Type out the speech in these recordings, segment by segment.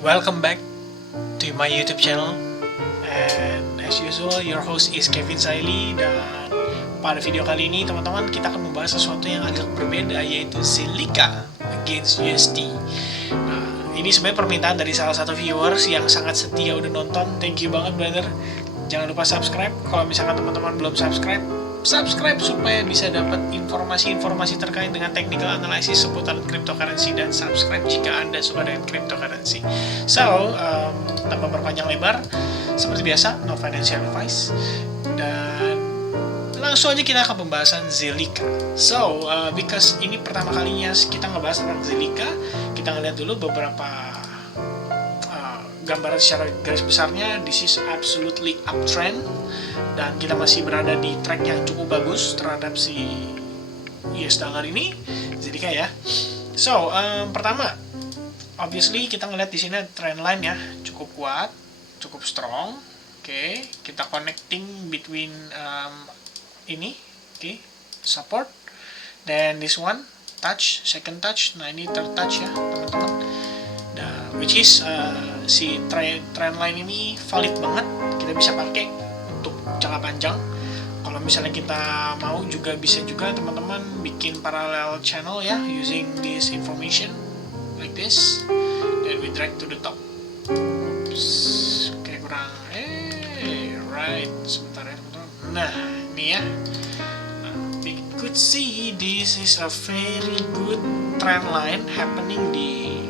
Welcome back to my YouTube channel. And as usual, your host is Kevin Saili. Dan pada video kali ini, teman-teman, kita akan membahas sesuatu yang agak berbeda, yaitu Zilliqa against USD. Nah, ini sebenarnya permintaan dari salah satu viewers yang sangat setia udah nonton. Thank you banget, brother. Jangan lupa subscribe. Kalau misalkan teman-teman belum subscribe supaya bisa dapat informasi-informasi terkait dengan technical analysis seputar cryptocurrency, dan subscribe jika Anda suka dengan cryptocurrency. So, tanpa berpanjang lebar, seperti biasa, no financial advice, dan langsung aja kita akan pembahasan Zilliqa. So, because ini pertama kalinya kita ngebahas tentang Zilliqa, kita ngeliat dulu beberapa gambaran secara garis besarnya. This is absolutely uptrend, dan kita masih berada di track yang cukup bagus terhadap si US dollar ini, Zilliqa ya. So, pertama, obviously kita ngeliat di sini trend line ya, cukup kuat, cukup strong. Oke, kita connecting between ini, support, then this one touch, second touch. Nah, ini third touch ya, teman-teman. Nah, which is si trend line ini valid banget, kita bisa pakai untuk jangka panjang. Kalau misalnya kita mau juga bisa juga teman-teman bikin parallel channel ya, using this information like this, then we drag to the top. Oops, kayak kurang right, sebentar ya teman-teman. Nah, ini ya, we could see this is a very good trend line happening di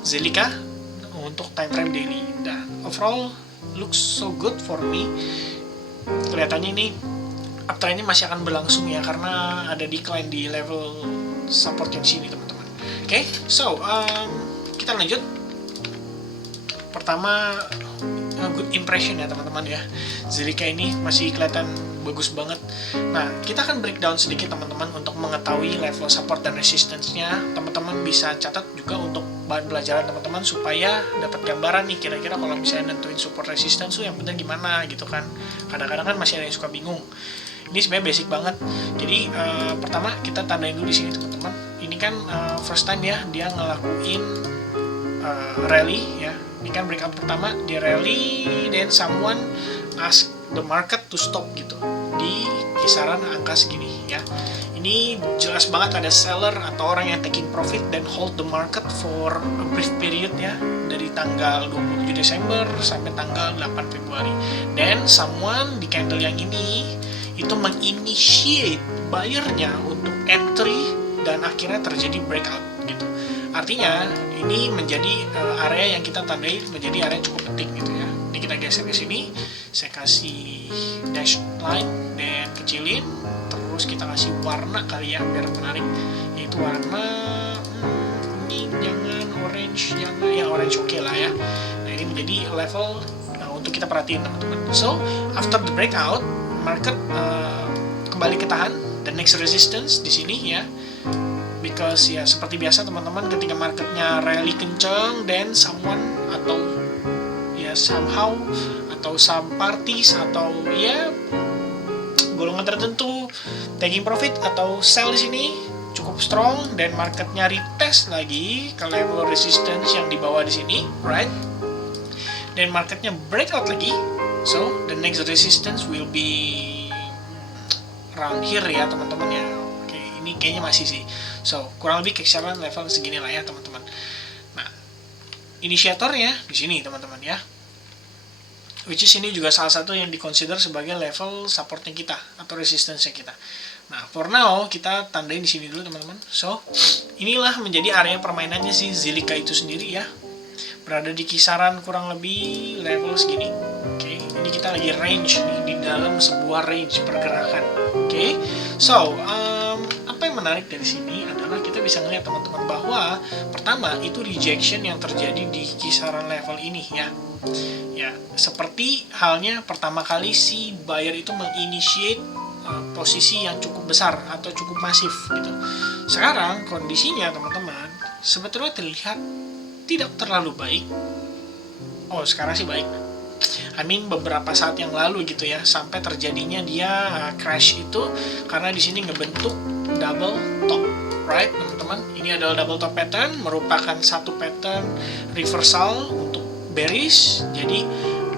Zilliqa untuk time frame daily, dan overall looks so good for me. Kelihatannya ini uptrendnya masih akan berlangsung ya, karena ada decline di level support yang sini, teman-teman. Oke, so kita lanjut. Pertama, good impression ya teman-teman ya, Zilliqa ini masih kelihatan bagus banget. Nah, kita akan breakdown sedikit teman-teman untuk mengetahui level support dan resistance-nya. Teman-teman bisa catat juga untuk bahan pelajaran teman-teman supaya dapat gambaran nih, kira-kira kalau misalnya nentuin support resistance tuh yang benar gimana gitu kan. Kadang-kadang kan masih ada yang suka bingung. Ini sebenarnya basic banget. Jadi pertama kita tandain dulu di sini teman-teman. Ini kan first time ya dia ngelakuin rally ya. Ini kan breakout pertama, dia rally, then someone ask the market to stop gitu di kisaran angka segini ya. Ini jelas banget ada seller atau orang yang taking profit dan hold the market for a brief period ya, dari tanggal 27 Desember sampai tanggal 8 Februari. Dan someone di candle yang ini itu menginitiate buyer-nya untuk entry, dan akhirnya terjadi breakout gitu. Artinya ini menjadi area yang kita tandai menjadi area yang cukup penting gitu ya. Ini kita geser ke sini, saya kasih dash line dan kecilin, terus kita kasih warna kali ya biar menarik, yaitu warna ini jangan orange, jangan ya orange, oke lah ya. Nah, ini menjadi level untuk kita perhatiin teman-teman. So after the breakout, market kembali ketahan, the next resistance di sini ya. Because ya seperti biasa teman-teman, ketika marketnya rally kenceng, then someone atau ya somehow atau some parties atau ya golongan tertentu taking profit atau sell di sini cukup strong, dan marketnya retest lagi ke level resistance yang di bawah di sini, right? Dan marketnya breakout lagi, so the next resistance will be around here ya teman-teman ya. Ini kayaknya masih sih. So, kurang lebih kisaran level segini lah ya, teman-teman. Nah, inisiatornya di sini, teman-teman ya. Which is ini juga salah satu yang dikonsider sebagai level supportnya kita atau resistance-nya kita. Nah, for now kita tandain di sini dulu, teman-teman. So, inilah menjadi area permainannya si Zilliqa itu sendiri ya. Berada di kisaran kurang lebih level segini. Oke, ini kita lagi range nih, di dalam sebuah range pergerakan. Oke. So, apa yang menarik dari sini adalah kita bisa ngelihat teman-teman bahwa pertama itu rejection yang terjadi di kisaran level ini ya. Ya, seperti halnya pertama kali si buyer itu menginitiate posisi yang cukup besar atau cukup masif gitu. Sekarang kondisinya teman-teman sebetulnya terlihat tidak terlalu baik. Oh, sekarang sih baik. Beberapa saat yang lalu gitu ya, sampai terjadinya dia crash itu karena di sini ngebentuk double top, right, teman-teman. Ini adalah double top pattern, merupakan satu pattern reversal untuk bearish. Jadi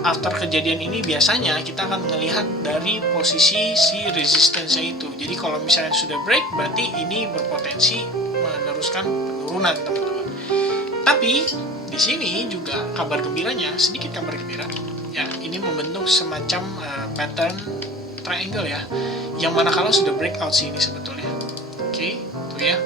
after kejadian ini biasanya kita akan melihat dari posisi si resistance-nya itu. Jadi kalau misalnya sudah break, berarti ini berpotensi meneruskan penurunan, teman-teman. Tapi di sini juga kabar gembiranya, sedikit kabar gembira. Ya, ini membentuk semacam pattern triangle ya, yang mana kalau sudah breakout sih ini sebetulnya. Oke, tuh ya.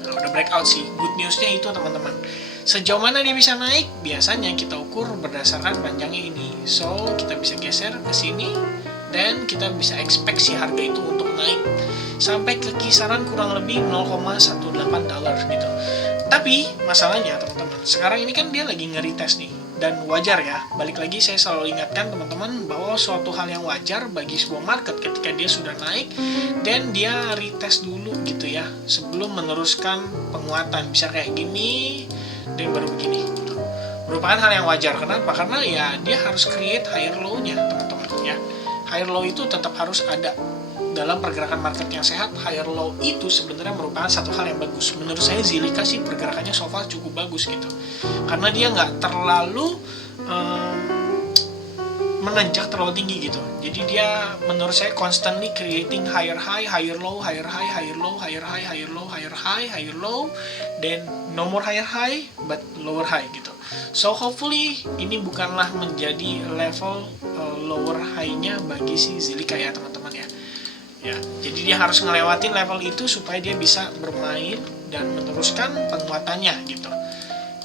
Nah, udah breakout sih. Good news-nya itu, teman-teman. Sejauh mana dia bisa naik, biasanya kita ukur berdasarkan panjangnya ini. So, kita bisa geser ke sini, dan kita bisa expect si harga itu untuk naik sampai ke kisaran kurang lebih $0.18 gitu. Tapi, masalahnya teman-teman, sekarang ini kan dia lagi nge-retest nih. Dan wajar ya, balik lagi saya selalu ingatkan teman-teman bahwa suatu hal yang wajar bagi sebuah market ketika dia sudah naik dan dia retest dulu gitu ya, sebelum meneruskan penguatan. Bisa kayak gini dan baru begini gitu. Merupakan hal yang wajar. Kenapa? Karena ya dia harus create higher low-nya, teman-teman ya. Higher low itu tetap harus ada. Dalam pergerakan market yang sehat, higher low itu sebenarnya merupakan satu hal yang bagus. Menurut saya Zilliqa sih pergerakannya so far cukup bagus gitu. Karena dia nggak terlalu menanjak terlalu tinggi gitu. Jadi dia menurut saya constantly creating higher high, higher low, higher high, higher low, higher high, higher low, higher high, higher low, then no more higher high but lower high gitu. So hopefully ini bukanlah menjadi level lower high-nya bagi si Zilliqa ya, teman-teman ya. Ya, jadi dia harus ngelewatin level itu supaya dia bisa bermain dan meneruskan penguatannya gitu.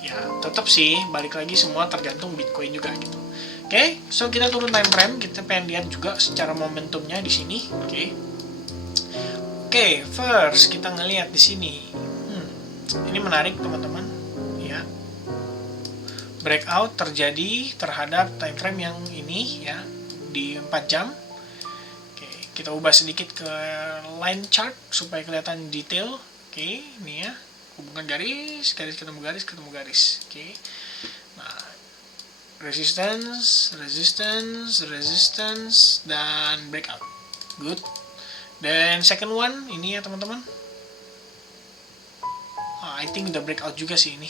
Ya, tetap sih balik lagi semua tergantung Bitcoin juga gitu. Oke, so kita turun time frame, kita pengen lihat juga secara momentumnya di sini. Oke, first kita ngelihat di sini. Ini menarik teman-teman. Ya, breakout terjadi terhadap time frame yang ini ya di 4 jam. Kita ubah sedikit ke line chart supaya kelihatan detail. Oke, ini ya, hubungan garis, garis ketemu garis, ketemu garis. Oke, nah, resistance, resistance, resistance, dan breakout. Good. Dan second one ini ya teman-teman. I think udah breakout juga sih ini.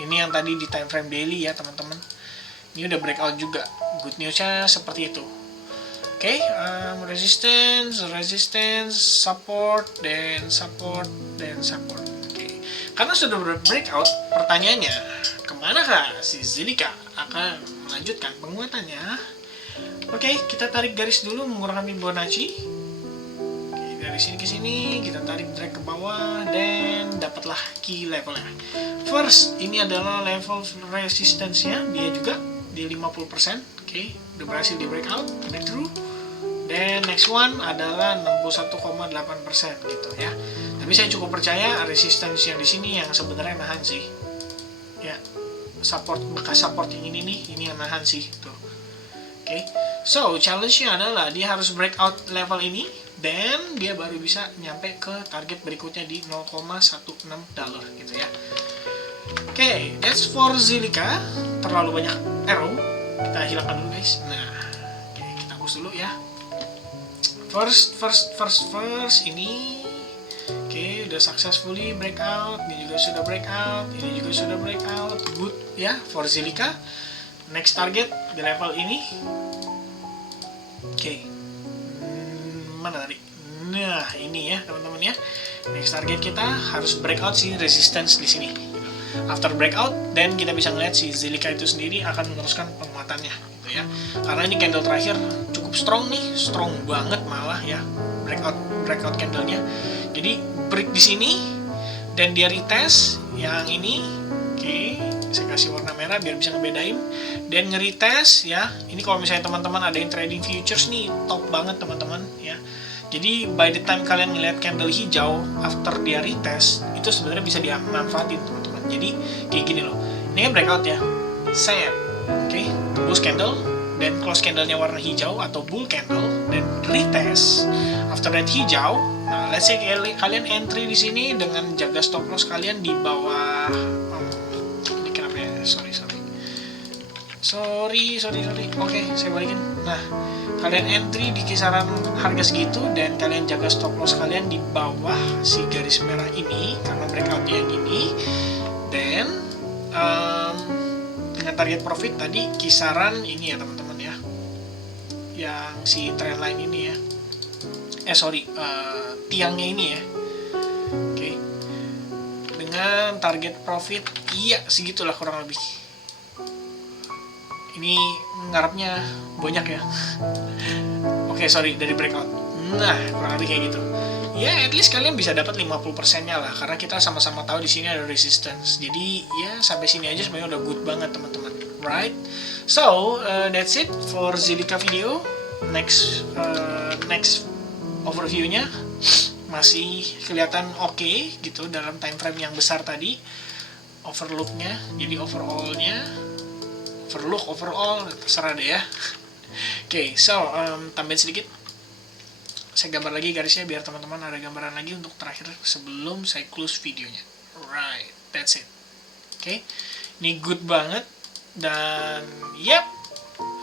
Ini yang tadi di time frame daily ya teman-teman. Ini udah breakout juga. Good newsnya seperti itu. Oke, resistance, resistance, support, dan support, dan support. Oke, karena sudah breakout, pertanyaannya, kemanakah si Zilliqa akan melanjutkan penguatannya? Oke, kita tarik garis dulu menggunakan Fibonacci. Oke, dari sini ke sini, kita tarik drag ke bawah, dan dapatlah key levelnya. First, ini adalah level resistance-nya, dia juga di 50%. Oke, udah berhasil di breakout, breakthrough. Dan next one adalah 61,8% gitu ya. Tapi saya cukup percaya resistance yang di sini yang sebenarnya nahan sih. Ya, support, bekas support yang ini nih, ini yang nahan sih tuh. Oke. So, challenge-nya adalah dia harus breakout level ini dan dia baru bisa nyampe ke target berikutnya di $0.16 gitu ya. Oke, that's for Zilliqa. Terlalu banyak arrow. Kita hilangkan dulu guys. Nah, oke, kita hapus dulu ya. First ini oke, udah successfully breakout. Ini juga sudah breakout, ini juga sudah breakout. Good ya for Zilliqa. Next target di level ini. Oke, mana tadi? Nah, ini ya teman-teman ya. Next target kita harus breakout si resistance di sini. After breakout, dan kita bisa ngeliat si Zilliqa itu sendiri akan meneruskan penguatannya gitu ya. Karena ini candle terakhir cukup strong nih, strong banget malah ya, breakout candlenya. Jadi break di sini dan dia retest yang ini. Oke, saya kasih warna merah biar bisa ngebedain. Dan nge-retest ya. Ini kalau misalnya teman-teman ada yang trading futures nih, top banget teman-teman ya. Jadi by the time kalian ngeliat candle hijau after dia retest, itu sebenarnya bisa dimanfaatin teman-teman. Jadi kayak gini loh, ini kan breakout ya, set, oke, tembus candle, dan close candlenya warna hijau atau bull candle, dan retest, after that hijau. Nah, let's say kalian entry di sini dengan jaga stop loss kalian di bawah, ini kenapa ya, sorry, Sorry. Oke, saya balikin. Nah, kalian entry di kisaran harga segitu dan kalian jaga stop loss kalian di bawah si garis merah ini karena breakout yang ini. Dan dengan target profit tadi kisaran ini ya teman-teman ya, yang si trendline ini ya. Tiangnya ini ya. Oke. Dengan target profit segitulah kurang lebih. Ini ngarepnya banyak ya. Oke, dari breakout. Nah, kurang lebih kayak gitu. Ya, at least kalian bisa dapat 50%-nya lah karena kita sama-sama tahu di sini ada resistance. Jadi, ya sampai sini aja sebenarnya udah good banget, teman-teman. Right? So, that's it for Zilliqa video. Next overview-nya masih kelihatan oke gitu dalam time frame yang besar tadi. Overlook-nya, jadi overall terserah deh ya. Oke, so tambahin sedikit, saya gambar lagi garisnya biar teman-teman ada gambaran lagi untuk terakhir sebelum saya close videonya. Right, that's it. Oke, ini good banget. Dan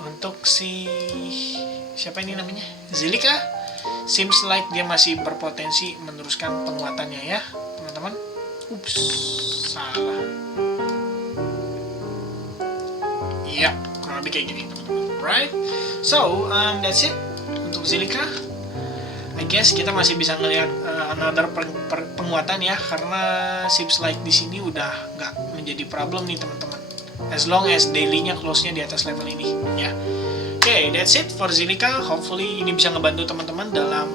untuk siapa ini namanya, Zilliqa, seems like dia masih berpotensi meneruskan penguatannya ya teman-teman. Ups, salah. Iya, kurang lebih kayak gini teman-teman. Right? So, that's it untuk Zilliqa. I guess kita masih bisa ngelihat another penguatan ya, karena seems like di sini udah nggak menjadi problem nih teman-teman. As long as daily-nya close-nya di atas level ini ya. Oke, that's it for Zilliqa. Hopefully ini bisa ngebantu teman-teman dalam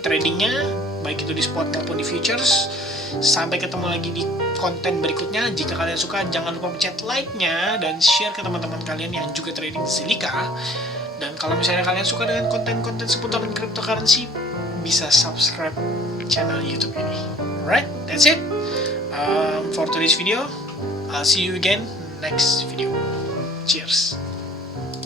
tradingnya, baik itu di spot maupun di futures. Sampai ketemu lagi di konten berikutnya. Jika kalian suka, jangan lupa pencet like-nya dan share ke teman-teman kalian yang juga trading Zilliqa. Dan kalau misalnya kalian suka dengan konten-konten seputaran cryptocurrency, bisa subscribe channel YouTube ini. Alright, that's it for today's video. I'll see you again next video. Cheers.